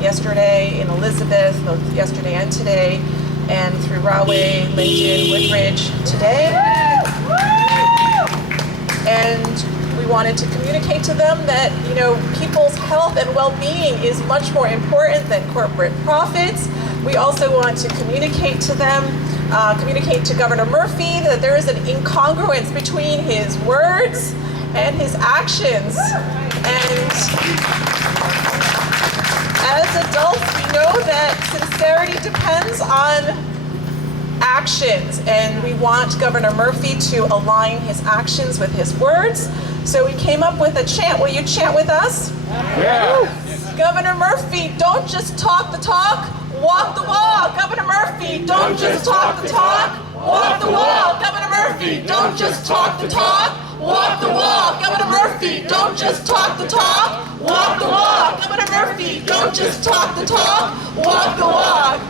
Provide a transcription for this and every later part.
yesterday in Elizabeth, both yesterday and today, and through Rahway, Linden, Woodbridge today. And we wanted to communicate to them that, you know, people's health and well-being is much more important than corporate profits. We also want to communicate to them, communicate to Governor Murphy that there is an incongruence between his words and his actions. And as adults, we know that sincerity depends on actions, and we want Governor Murphy to align his actions with his words. So we came up with a chant. Will you chant with us? Yeah. Governor Murphy, don't just talk the talk, walk the walk. Governor Murphy, don't just talk the talk, walk the walk. Governor Murphy, don't just talk the talk, walk the walk. Governor Murphy, don't just talk the talk, walk the walk. Governor Murphy, don't just talk the talk, walk the walk.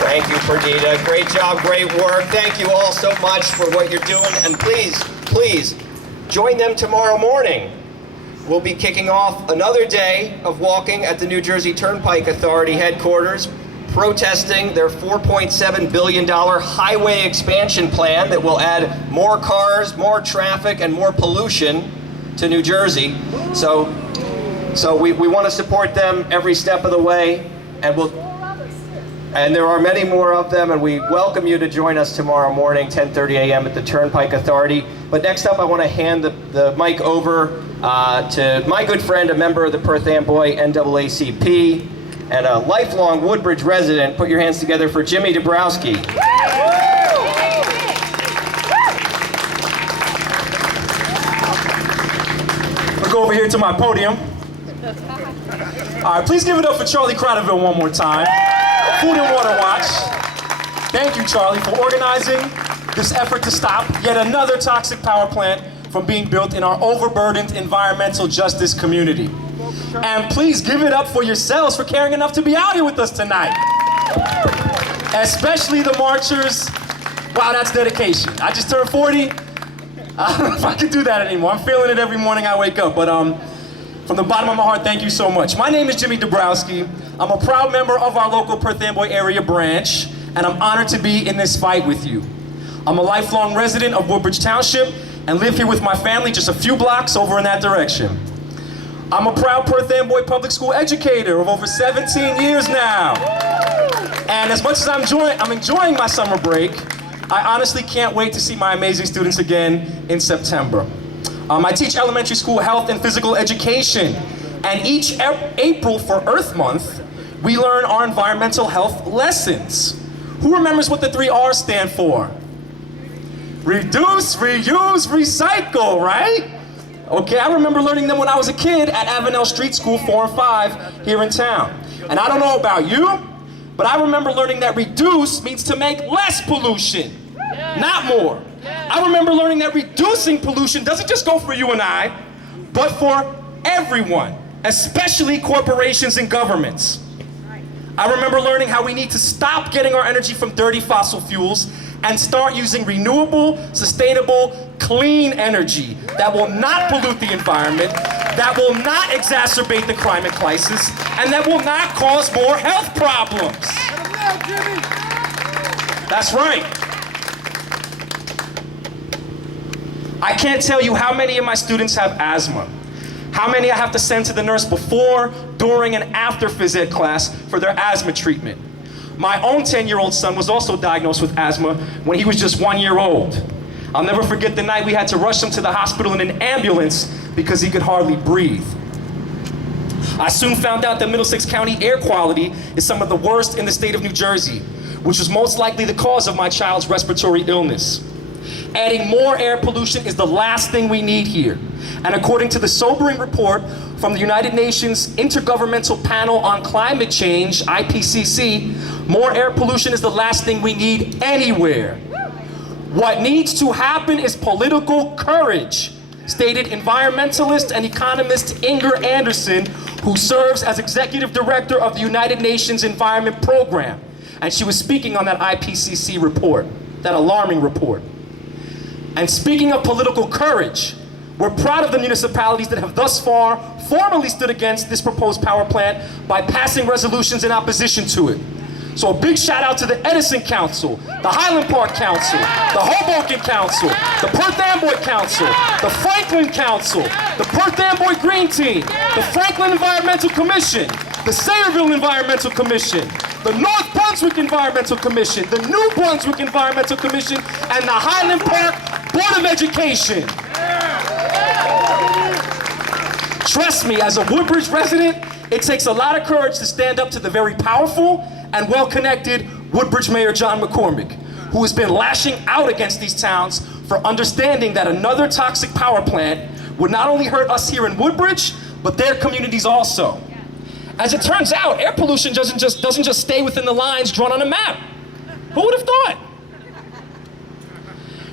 Thank you, Perdita. Great job, great work. Thank you all so much for what you're doing. And please, please, join them tomorrow morning. We'll be kicking off another day of walking at the New Jersey Turnpike Authority headquarters, protesting their $4.7 billion highway expansion plan that will add more cars, more traffic, and more pollution to New Jersey. So we want to support them every step of the way, and there are many more of them, and we welcome you to join us tomorrow morning, 10:30 a.m. at the Turnpike Authority. But next up, I want to hand the mic over to my good friend, a member of the Perth Amboy NAACP, and a lifelong Woodbridge resident. Put your hands together for Jimmy Dabrowski. We'll go over here to my podium. All right, please give it up for Charlie Cradaville one more time. Food and Water Watch. Thank you, Charlie, for organizing this effort to stop yet another toxic power plant from being built in our overburdened environmental justice community. And please give it up for yourselves for caring enough to be out here with us tonight. Especially the marchers. Wow, that's dedication. I just turned 40. I don't know if I can do that anymore. I'm feeling it every morning I wake up. But from the bottom of my heart, thank you so much. My name is Jimmy Dabrowski. I'm a proud member of our local Perth Amboy area branch, and I'm honored to be in this fight with you. I'm a lifelong resident of Woodbridge Township and live here with my family just a few blocks over in that direction. I'm a proud Perth Amboy public school educator of over 17 years now. And as much as I'm enjoying my summer break, I honestly can't wait to see my amazing students again in September. I teach elementary school health and physical education, and each April for Earth Month, we learn our environmental health lessons. Who remembers what the 3 R's stand for? Reduce, reuse, recycle, right? Okay, I remember learning them when I was a kid at Avenel Street School 4 and 5 here in town. And I don't know about you, but I remember learning that reduce means to make less pollution, not more. I remember learning that reducing pollution doesn't just go for you and I, but for everyone, especially corporations and governments. I remember learning how we need to stop getting our energy from dirty fossil fuels and start using renewable, sustainable, clean energy that will not pollute the environment, that will not exacerbate the climate crisis, and that will not cause more health problems. That's right. I can't tell you how many of my students have asthma, how many I have to send to the nurse before, during, and after phys ed class for their asthma treatment. My own 10-year-old son was also diagnosed with asthma when he was just 1 year old. I'll never forget the night we had to rush him to the hospital in an ambulance because he could hardly breathe. I soon found out that Middlesex County air quality is some of the worst in the state of New Jersey, which was most likely the cause of my child's respiratory illness. Adding more air pollution is the last thing we need here. And according to the sobering report from the United Nations Intergovernmental Panel on Climate Change, IPCC, more air pollution is the last thing we need anywhere. What needs to happen is political courage, stated environmentalist and economist Inger Anderson, who serves as executive director of the United Nations Environment Program. And she was speaking on that IPCC report, that alarming report. And speaking of political courage, We're proud of the municipalities that have thus far formally stood against this proposed power plant by passing resolutions in opposition to it. So a big shout out to the Edison Council, the Highland Park Council, the Hoboken Council, the Perth Amboy Council, the Franklin Council, the Perth Amboy Green Team, the Franklin Environmental Commission, the Sayreville Environmental Commission, the North Brunswick Environmental Commission, the New Brunswick Environmental Commission, and the Highland Park Board of Education. Trust me, as a Woodbridge resident, it takes a lot of courage to stand up to the very powerful and well-connected Woodbridge Mayor John McCormick, who has been lashing out against these towns for understanding that another toxic power plant would not only hurt us here in Woodbridge, but their communities also. As it turns out, air pollution doesn't just stay within the lines drawn on a map. Who would have thought?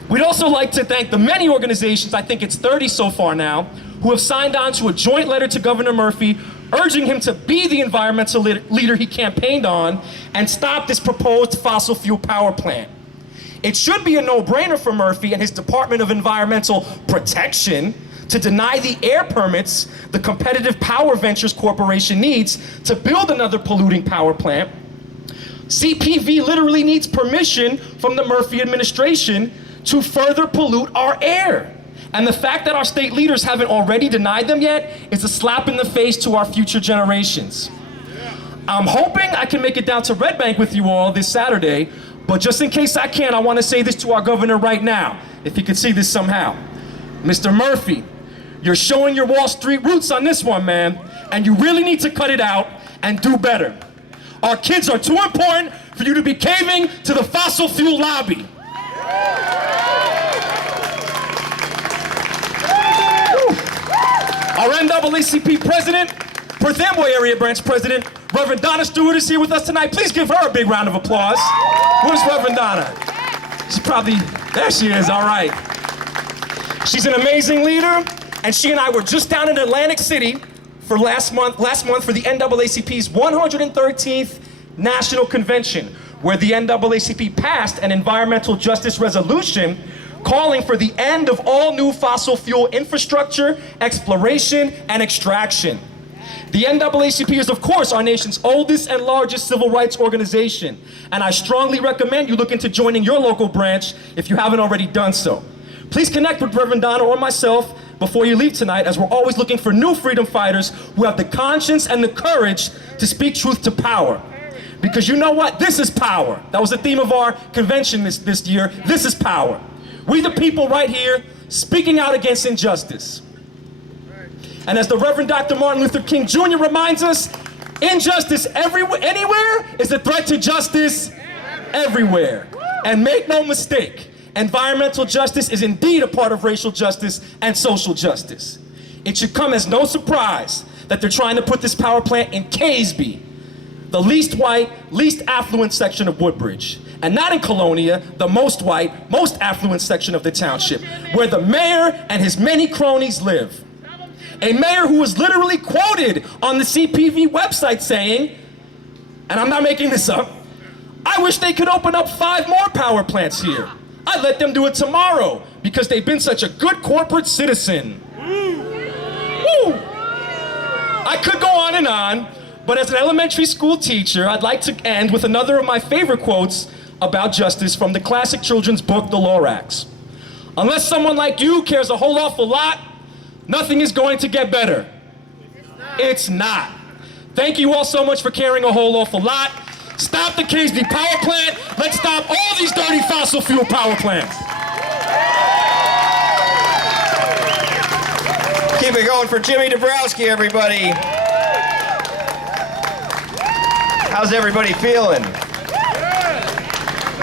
We'd also like to thank the many organizations, I think it's 30 so far now, who have signed on to a joint letter to Governor Murphy urging him to be the environmental leader he campaigned on and stop this proposed fossil fuel power plant. It should be a no-brainer for Murphy and his Department of Environmental Protection to deny the air permits the Competitive Power Ventures Corporation needs to build another polluting power plant. CPV literally needs permission from the Murphy administration to further pollute our air. And the fact that our state leaders haven't already denied them yet is a slap in the face to our future generations. I'm hoping I can make it down to Red Bank with you all this Saturday, but just in case I can't, I want to say this to our governor right now, if he could see this somehow. Mr. Murphy, you're showing your Wall Street roots on this one, man, and you really need to cut it out and do better. Our kids are too important for you to be caving to the fossil fuel lobby. Our NAACP president, Perth Amboy Area Branch President, Reverend Donna Stewart is here with us tonight. Please give her a big round of applause. Where's Reverend Donna? She's probably, there she is, all right. She's an amazing leader, and she and I were just down in Atlantic City for last month for the NAACP's 113th National Convention, where the NAACP passed an environmental justice resolution calling for the end of all new fossil fuel infrastructure, exploration, and extraction. The NAACP is, of course, our nation's oldest and largest civil rights organization, and I strongly recommend you look into joining your local branch if you haven't already done so. Please connect with Reverend Donna or myself before you leave tonight, as we're always looking for new freedom fighters who have the conscience and the courage to speak truth to power. Because you know what? This is power. That was the theme of our convention this year. This is power. We the people right here speaking out against injustice. And as the Reverend Dr. Martin Luther King Jr. reminds us, injustice anywhere is a threat to justice everywhere. And make no mistake, environmental justice is indeed a part of racial justice and social justice. It should come as no surprise that they're trying to put this power plant in Keasbey, the least white, least affluent section of Woodbridge. And not in Colonia, the most white, most affluent section of the township, where the mayor and his many cronies live. A mayor who was literally quoted on the CPV website saying, and I'm not making this up, I wish they could open up 5 more power plants here. I'd let them do it tomorrow because they've been such a good corporate citizen. Woo. I could go on and on, but as an elementary school teacher, I'd like to end with another of my favorite quotes about justice from the classic children's book, The Lorax. Unless someone like you cares a whole awful lot, nothing is going to get better. It's not. Thank you all so much for caring a whole awful lot. Stop the Keasbey power plant. Let's stop all these dirty fossil fuel power plants. Keep it going for Jimmy Dabrowski, everybody. How's everybody feeling?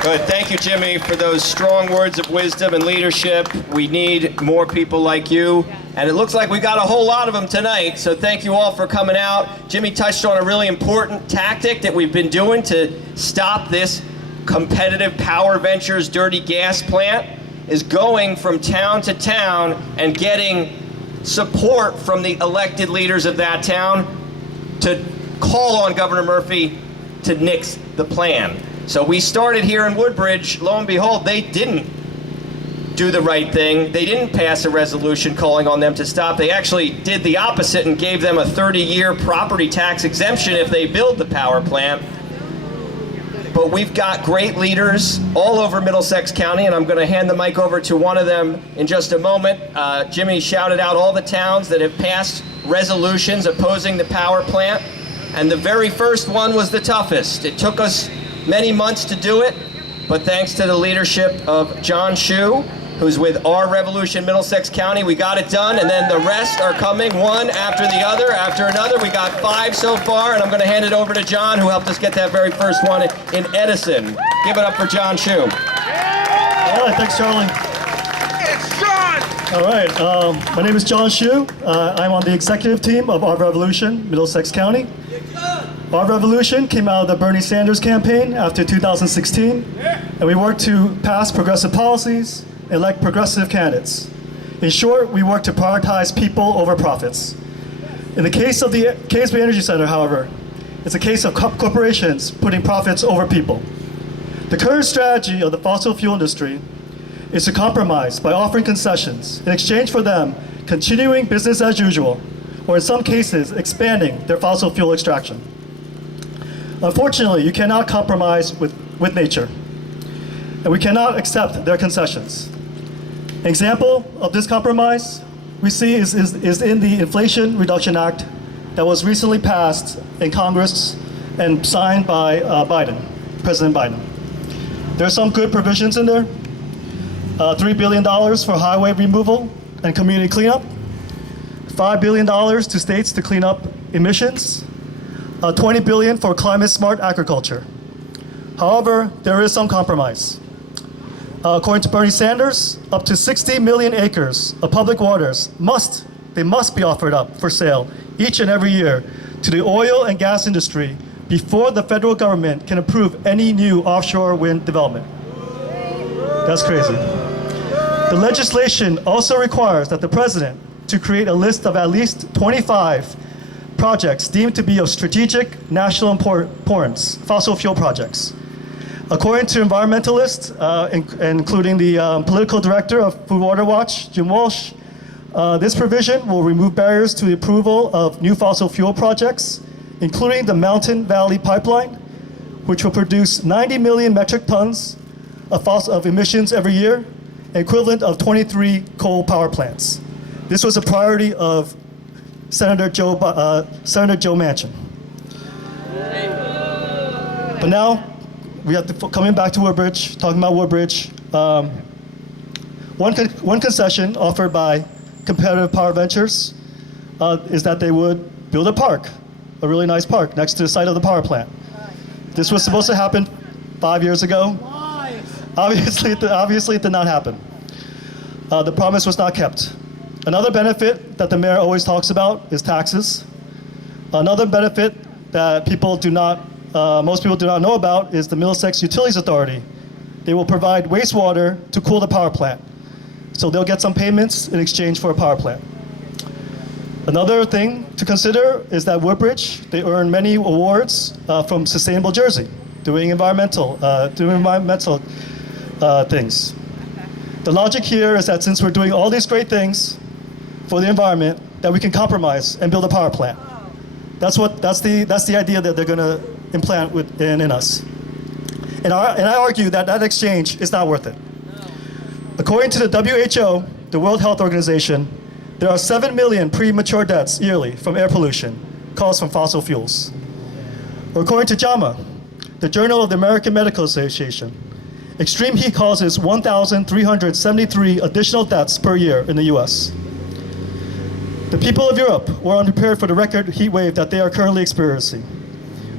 Good. Thank you, Jimmy, for those strong words of wisdom and leadership. We need more people like you, and it looks like we got a whole lot of them tonight, so thank you all for coming out. Jimmy touched on a really important tactic that we've been doing to stop this Competitive Power Ventures dirty gas plant, is going from town to town and getting support from the elected leaders of that town to call on Governor Murphy to nix the plan. So we started here in Woodbridge. Lo and behold, they didn't do the right thing. They didn't pass a resolution calling on them to stop. They actually did the opposite and gave them a 30-year property tax exemption if they build the power plant. But we've got great leaders all over Middlesex County, and I'm going to hand the mic over to one of them in just a moment. Jimmy shouted out all the towns that have passed resolutions opposing the power plant, and the very first one was the toughest. It took us many months to do it, but thanks to the leadership of John Shue, who's with Our Revolution Middlesex County, we got it done, and then the rest are coming one after the other, after another. We got 5 so far, and I'm going to hand it over to John, who helped us get that very first one in Edison. Give it up for John Shue. All right, thanks, Charlie. It's John! All right, my name is John Shue. I'm on the executive team of Our Revolution, Middlesex County. Our Revolution came out of the Bernie Sanders campaign after 2016, and we worked to pass progressive policies, elect progressive candidates. In short, we work to prioritize people over profits. In the case of the Keasbey Energy Center, however, it's a case of corporations putting profits over people. The current strategy of the fossil fuel industry is to compromise by offering concessions in exchange for them continuing business as usual, or in some cases, expanding their fossil fuel extraction. Unfortunately, you cannot compromise with nature, and we cannot accept their concessions. An example of this compromise we see is in the Inflation Reduction Act that was recently passed in Congress and signed by President Biden. There are some good provisions in there. $3 billion for highway removal and community cleanup, $5 billion to states to clean up emissions, $20 billion for climate-smart agriculture. However, there is some compromise. According to Bernie Sanders, up to 60 million acres of public waters must be offered up for sale each and every year to the oil and gas industry before the federal government can approve any new offshore wind development. That's crazy. The legislation also requires that the president to create a list of at least 25 projects deemed to be of strategic national importance, fossil fuel projects. According to environmentalists, including the political director of Food Water Watch, Jim Walsh, this provision will remove barriers to the approval of new fossil fuel projects, including the Mountain Valley Pipeline, which will produce 90 million metric tons of emissions every year, equivalent of 23 coal power plants. This was a priority of Senator Joe Manchin. But now, we have to, coming back to Woodbridge, talking about Woodbridge, one concession offered by Competitive Power Ventures is that they would build a park, a really nice park, next to the site of the power plant. This was supposed to happen 5 years ago. Obviously, it did not happen. The promise was not kept. Another benefit that the mayor always talks about is taxes. Another benefit that most people do not know about is the Middlesex Utilities Authority. They will provide wastewater to cool the power plant. So they'll get some payments in exchange for a power plant. Another thing to consider is that Woodbridge, they earn many awards from Sustainable Jersey, doing environmental things. The logic here is that since we're doing all these great things for the environment, that we can compromise and build a power plant. That's the idea that they're going to implant in us. And I argue that that exchange is not worth it. According to the WHO, the World Health Organization, there are 7 million premature deaths yearly from air pollution caused from fossil fuels. Or according to JAMA, the Journal of the American Medical Association, extreme heat causes 1,373 additional deaths per year in the US. The people of Europe were unprepared for the record heat wave that they are currently experiencing.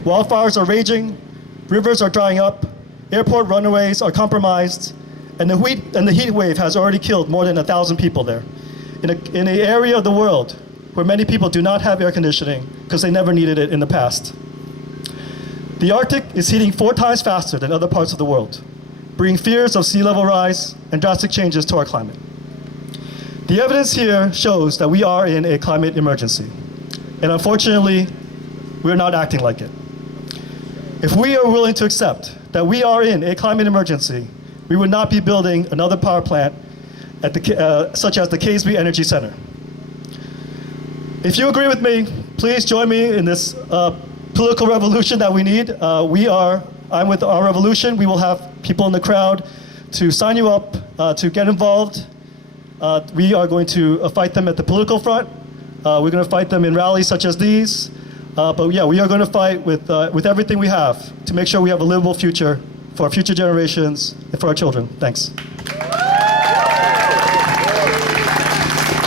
Wildfires are raging, rivers are drying up, airport runways are compromised, and the heat wave has already killed more than 1,000 people there. In an area of the world where many people do not have air conditioning because they never needed it in the past. The Arctic is heating 4 times faster than other parts of the world, bringing fears of sea level rise and drastic changes to our climate. The evidence here shows that we are in a climate emergency, and unfortunately, we're not acting like it. If we are willing to accept that we are in a climate emergency, we would not be building another power plant such as the Keasbey Energy Center. If you agree with me, please join me in this political revolution that we need. I'm with Our Revolution. We will have people in the crowd to sign you up, to get involved. We are going to fight them at the political front. We're going to fight them in rallies such as these. But yeah, we are going to fight with everything we have to make sure we have a livable future for our future generations and for our children. Thanks.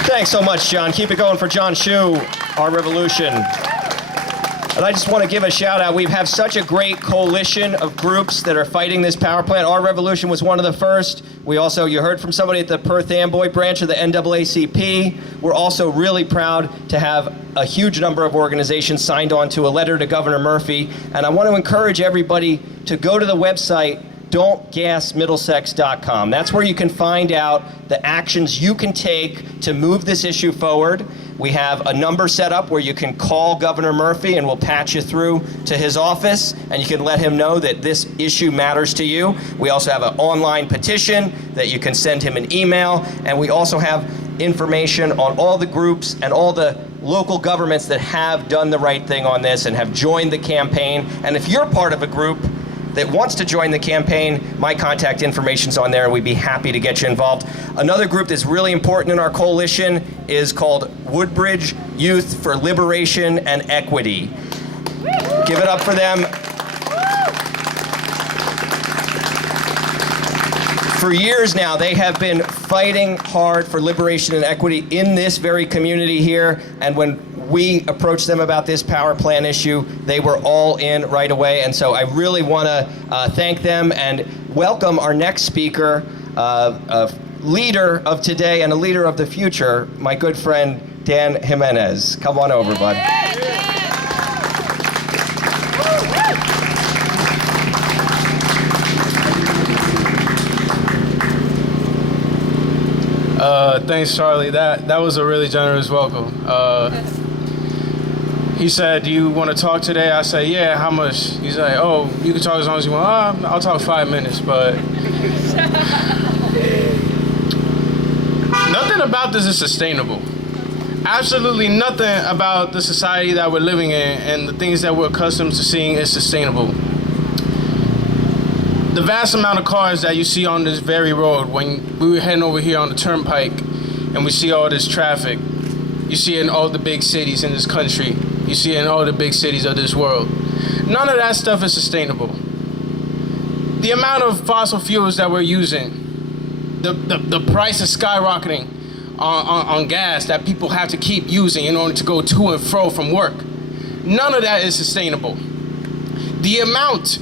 Thanks so much, John. Keep it going for John Shu, Our Revolution. And I just want to give a shout out. We have such a great coalition of groups that are fighting this power plant. Our Revolution was one of the first. We also, you heard from somebody at the Perth Amboy branch of the NAACP. We're also really proud to have a huge number of organizations signed on to a letter to Governor Murphy. And I want to encourage everybody to go to the website, don'tgasmiddlesex.com. That's where you can find out the actions you can take to move this issue forward. We have a number set up where you can call Governor Murphy and we'll patch you through to his office and you can let him know that this issue matters to you. We also have an online petition that you can send him an email, and we also have information on all the groups and all the local governments that have done the right thing on this and have joined the campaign. And if you're part of a group that wants to join the campaign, my contact information's on there, and we'd be happy to get you involved. Another group that's really important in our coalition is called Woodbridge Youth for Liberation and Equity. Give it up for them. For years now, they have been fighting hard for liberation and equity in this very community here, and when we approached them about this power plant issue, they were all in right away. And so I really want to thank them and welcome our next speaker, a leader of today and a leader of the future, my good friend Dan Jimenez. Come on over, bud. Thanks, Charlie. That was a really generous welcome. He said, "Do you want to talk today?" I said, "Yeah, how much?" He's like, "Oh, you can talk as long as you want." I'll talk 5 minutes, but nothing about this is sustainable. Absolutely nothing about the society that we're living in and the things that we're accustomed to seeing is sustainable. The vast amount of cars that you see on this very road, when we were heading over here on the turnpike and we see all this traffic, you see it in all the big cities in this country. You see it in all the big cities of this world. None of that stuff is sustainable. The amount of fossil fuels that we're using, the price is skyrocketing on gas that people have to keep using in order to go to and fro from work. None of that is sustainable. The amount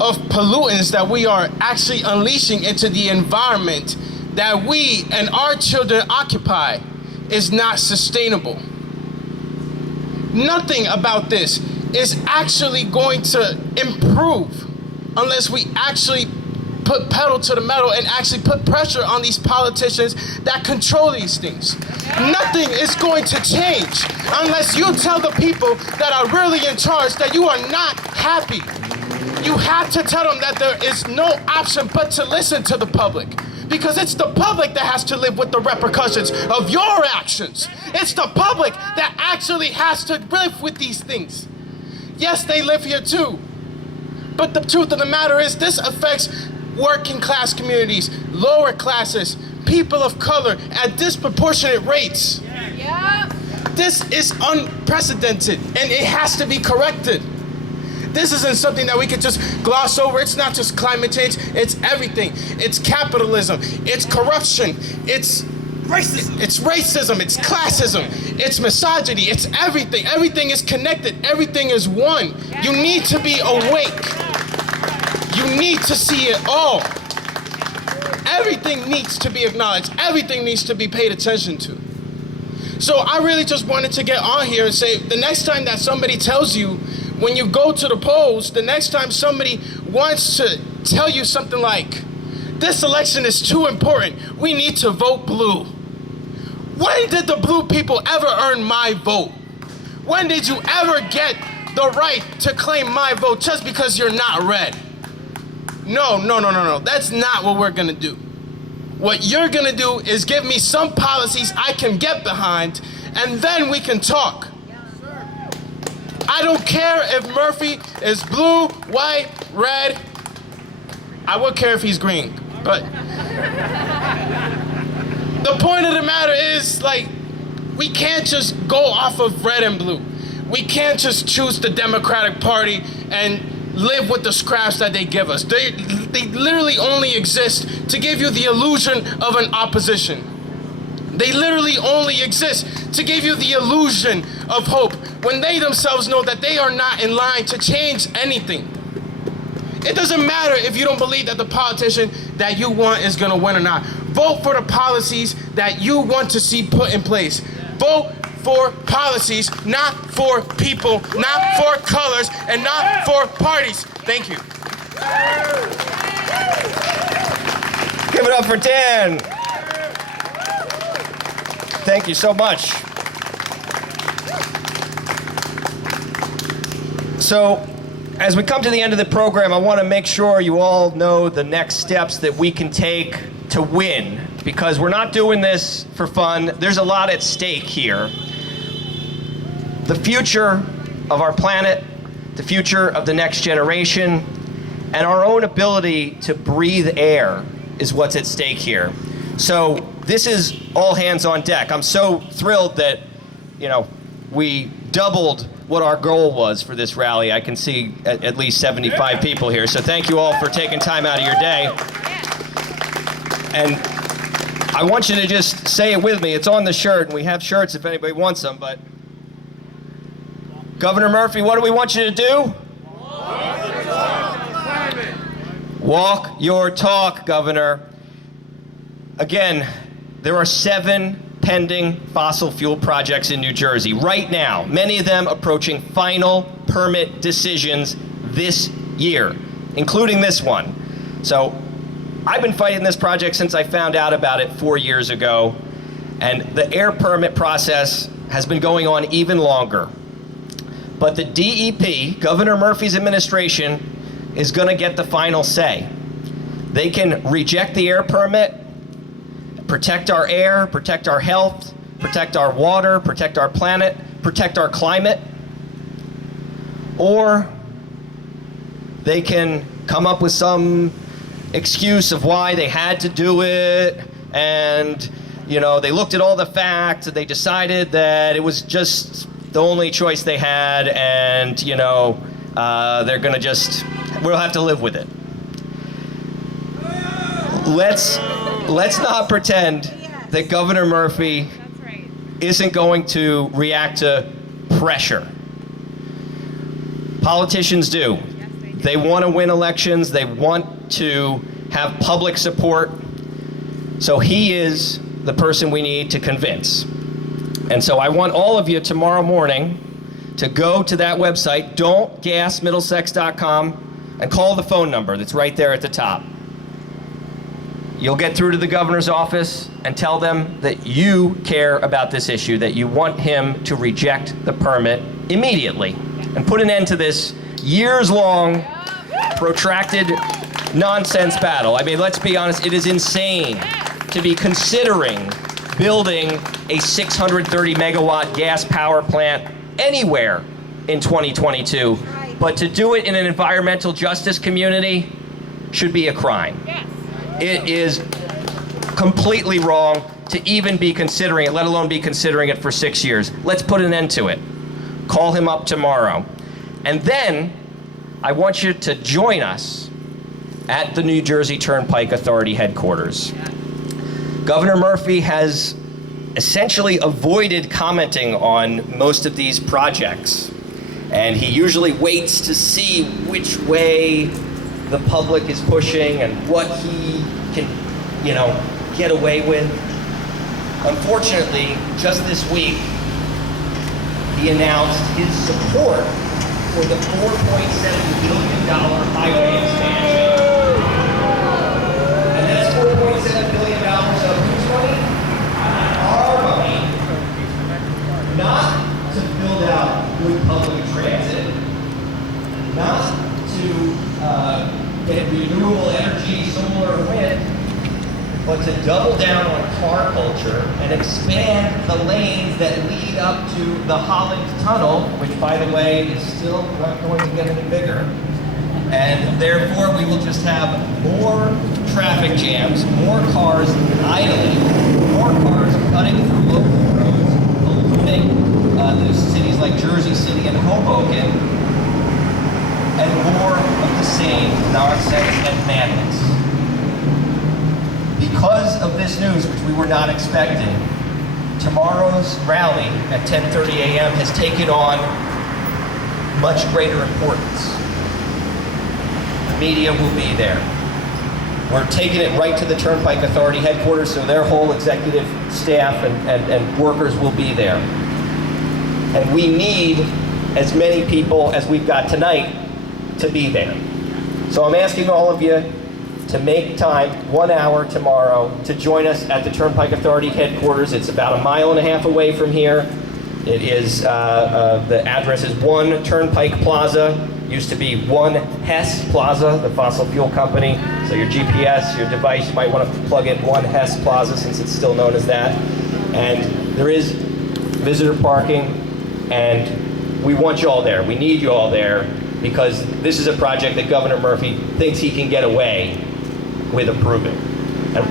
of pollutants that we are actually unleashing into the environment that we and our children occupy is not sustainable. Nothing about this is actually going to improve unless we actually put pedal to the metal and actually put pressure on these politicians that control these things. Nothing is going to change unless you tell the people that are really in charge that you are not happy. You have to tell them that there is no option but to listen to the public. Because it's the public that has to live with the repercussions of your actions. It's the public that actually has to live with these things. Yes, they live here too. But the truth of the matter is this affects working class communities, lower classes, people of color at disproportionate rates. Yeah. This is unprecedented and it has to be corrected. This isn't something that we could just gloss over. It's not just climate change, it's everything. It's capitalism, it's corruption, it's racism, it's classism, it's misogyny, it's everything. Everything is connected, everything is one. You need to be awake. You need to see it all. Everything needs to be acknowledged, everything needs to be paid attention to. So I really just wanted to get on here and say, the next time that somebody tells you, when you go to the polls, the next time somebody wants to tell you something like, this election is too important, we need to vote blue. When did the blue people ever earn my vote? When did you ever get the right to claim my vote just because you're not red? No. That's not what we're gonna do. What you're gonna do is give me some policies I can get behind, and then we can talk. I don't care if Murphy is blue, white, red. I would care if he's green, but the point of the matter is, like, we can't just go off of red and blue. We can't just choose the Democratic Party and live with the scraps that they give us. They literally only exist to give you the illusion of an opposition. They literally only exist to give you the illusion of hope when they themselves know that they are not in line to change anything. It doesn't matter if you don't believe that the politician that you want is gonna win or not. Vote for the policies that you want to see put in place. Vote for policies, not for people, not for colors, and not for parties. Thank you. Give it up for Dan. Thank you so much. So, as we come to the end of the program, I want to make sure you all know the next steps that we can take to win, because we're not doing this for fun. There's a lot at stake here. The future of our planet, the future of the next generation, and our own ability to breathe air is what's at stake here. So this is all hands on deck. I'm so thrilled that, we doubled what our goal was for this rally. I can see at least 75 people here. So thank you all for taking time out of your day. And I want you to just say it with me. It's on the shirt, and we have shirts if anybody wants them, but Governor Murphy, what do we want you to do? Walk your talk, Governor. Again, there are 7 pending fossil fuel projects in New Jersey right now, many of them approaching final permit decisions this year, including this one. So I've been fighting this project since I found out about it 4 years ago, and the air permit process has been going on even longer. But the DEP, Governor Murphy's administration, is going to get the final say. They can reject the air permit, protect our air, protect our health, protect our water, protect our planet, protect our climate, or they can come up with some excuse of why they had to do it, and they looked at all the facts and they decided that it was just the only choice they had, and they're gonna we'll have to live with it. Let's not pretend that Governor Murphy isn't going to react to pressure. Politicians do. They want to win elections. They want to have public support. So he is the person we need to convince. And so I want all of you tomorrow morning to go to that website, don'tgasmiddlesex.com, and call the phone number that's right there at the top. You'll get through to the governor's office and tell them that you care about this issue, that you want him to reject the permit immediately and put an end to this years-long, protracted nonsense battle. I mean, let's be honest, it is insane to be considering building a 630 megawatt gas power plant anywhere in 2022, but to do it in an environmental justice community should be a crime. It is completely wrong to even be considering it, let alone be considering it for 6 years. Let's put an end to it. Call him up tomorrow. And then I want you to join us at the New Jersey Turnpike Authority headquarters. Governor Murphy has essentially avoided commenting on most of these projects. And he usually waits to see which way the public is pushing and what he can, get away with. Unfortunately, just this week, he announced his support for the $4.7 billion highway expansion. And that's $4.7 billion of whose money? Our money. Not to build out good public transit, not to get renewable energy, solar and wind, but to double down on car culture and expand the lanes that lead up to the Holland Tunnel, which, by the way, is still not going to get any bigger. And therefore, we will just have more traffic jams, more cars idling, more cars cutting through local roads, polluting the cities like Jersey City and Hoboken, and more of the same nonsense and madness. Because of this news, which we were not expecting, tomorrow's rally at 10:30 a.m. has taken on much greater importance. The media will be there. We're taking it right to the Turnpike Authority headquarters, so their whole executive staff and workers will be there. And we need as many people as we've got tonight to be there. So I'm asking all of you to make time, 1 hour tomorrow, to join us at the Turnpike Authority headquarters. It's about 1.5 miles away from here. It is, the address is 1 Turnpike Plaza. Used to be 1 Hess Plaza, the fossil fuel company. So your GPS, your device, you might want to plug in 1 Hess Plaza since it's still known as that. And there is visitor parking, and we want you all there. We need you all there because this is a project that Governor Murphy thinks he can get away with approving. At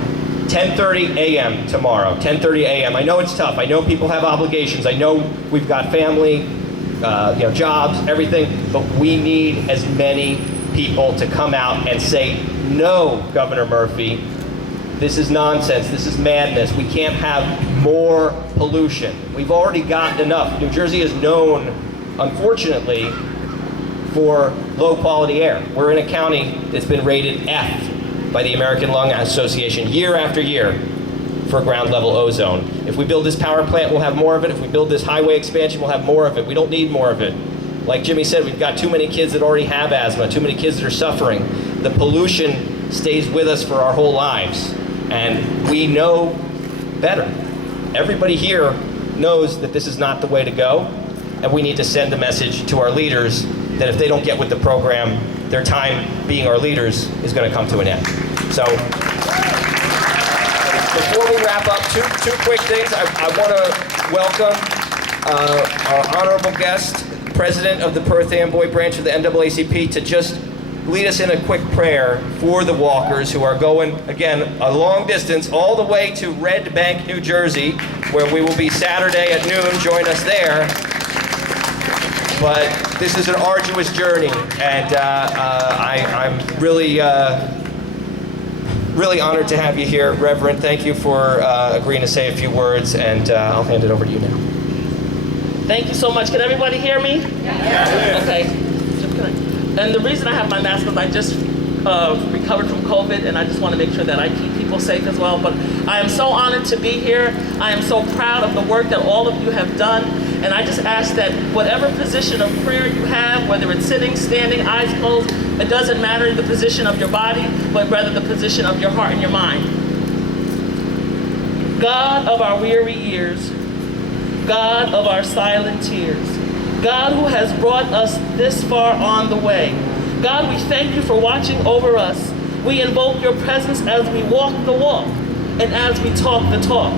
10:30 a.m. tomorrow, 10:30 a.m. I know it's tough. I know people have obligations. I know we've got family, jobs, everything, but we need as many people to come out and say, no, Governor Murphy, this is nonsense, this is madness. We can't have more pollution. We've already got enough. New Jersey is known, unfortunately, for low quality air. We're in a county that's been rated F by the American Lung Association year after year for ground level ozone. If we build this power plant, we'll have more of it. If we build this highway expansion, we'll have more of it. We don't need more of it. Like Jimmy said, we've got too many kids that already have asthma, too many kids that are suffering. The pollution stays with us for our whole lives, and we know better. Everybody here knows that this is not the way to go, and we need to send a message to our leaders that if they don't get with the program, their time being our leaders is going to come to an end. So, before we wrap up, two quick things. I want to welcome our honorable guest, President of the Perth Amboy branch of the NAACP, to just lead us in a quick prayer for the walkers who are going, again, a long distance, all the way to Red Bank, New Jersey, where we will be Saturday at noon. Join us there. But this is an arduous journey, and I'm really honored to have you here, Reverend. Thank you for agreeing to say a few words, and I'll hand it over to you now. Thank you so much. Can everybody hear me? Yeah. Okay. And the reason I have my mask is I just recovered from COVID, and I just want to make sure that I keep people safe as well. But I am so honored to be here. I am so proud of the work that all of you have done. And I just ask that whatever position of prayer you have, whether it's sitting, standing, eyes closed, it doesn't matter the position of your body, but rather the position of your heart and your mind. God of our weary years, God of our silent tears, God who has brought us this far on the way, God, we thank you for watching over us. We invoke your presence as we walk the walk and as we talk the talk.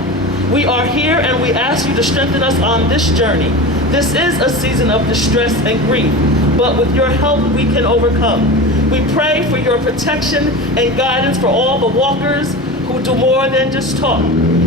We are here and we ask you to strengthen us on this journey. This is a season of distress and grief, but with your help we can overcome. We pray for your protection and guidance for all the walkers who do more than just talk.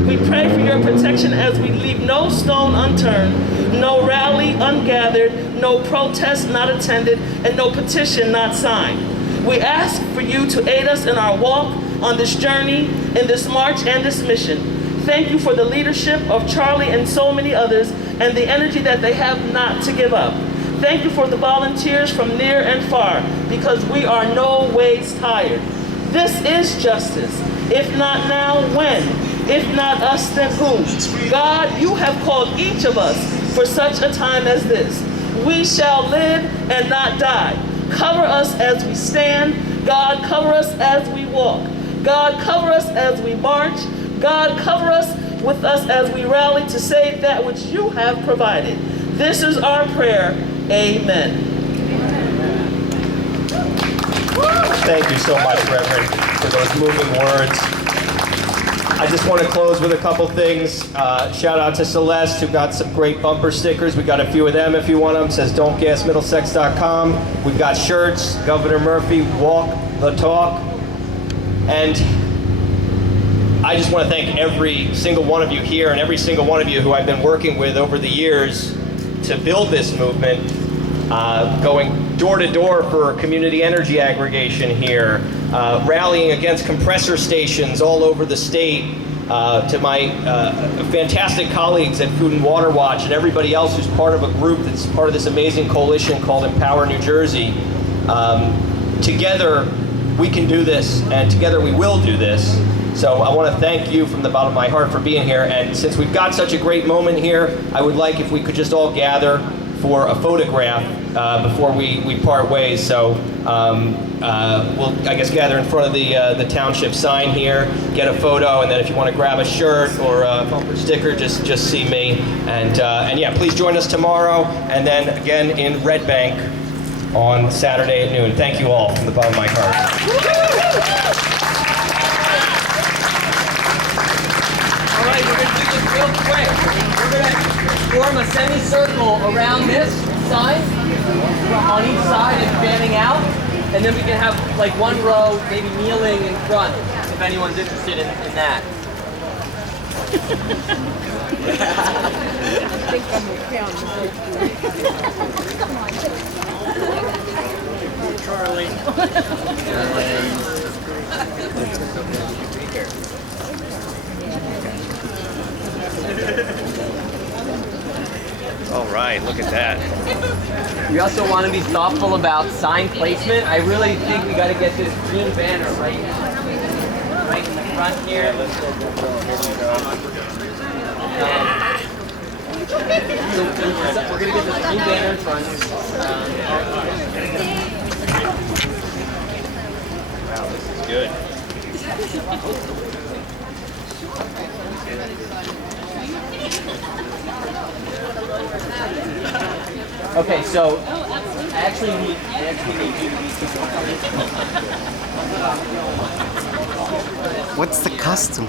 We pray for your protection as we leave no stone unturned, no rally ungathered, no protest not attended, and no petition not signed. We ask for you to aid us in our walk on this journey, in this march and this mission. Thank you for the leadership of Charlie and so many others and the energy that they have not to give up. Thank you for the volunteers from near and far, because we are no ways tired. This is justice. If not now, when? If not us, then who? God, you have called each of us for such a time as this. We shall live and not die. Cover us as we stand. God, cover us as we walk. God, cover us as we march. God, cover us with us as we rally to save that which you have provided. This is our prayer. Amen. Thank you so much, Reverend, for those moving words. I just want to close with a couple things. Shout out to Celeste, who got some great bumper stickers. We got a few of them if you want them. It says don'tgasmiddlesex.com. We've got shirts, Governor Murphy, walk the talk. And I just want to thank every single one of you here and every single one of you who I've been working with over the years to build this movement, going door to door for community energy aggregation here, rallying against compressor stations all over the state, to my fantastic colleagues at Food and Water Watch and everybody else who's part of a group that's part of this amazing coalition called Empower New Jersey. Together we can do this, and together we will do this. So I want to thank you from the bottom of my heart for being here, and since we've got such a great moment here, I would like if we could just all gather for a photograph before we part ways. So we'll, I guess, gather in front of the township sign here, get a photo, and then if you want to grab a shirt or a bumper sticker, just see me. And yeah, please join us tomorrow, and then again in Red Bank on Saturday at noon. Thank you all from the bottom of my heart. All right, we're going to do this real quick. We're going to form a semicircle around this sign on each side and fanning out. And then we can have like one row, maybe kneeling in front, if anyone's interested in that. Charlie. All right, look at that. We also want to be thoughtful about sign placement. I really think we got to get this green banner right in the front here. So we're going to get this green banner in front. Wow, this is good. Okay, so I actually need you to be super. What's the custom?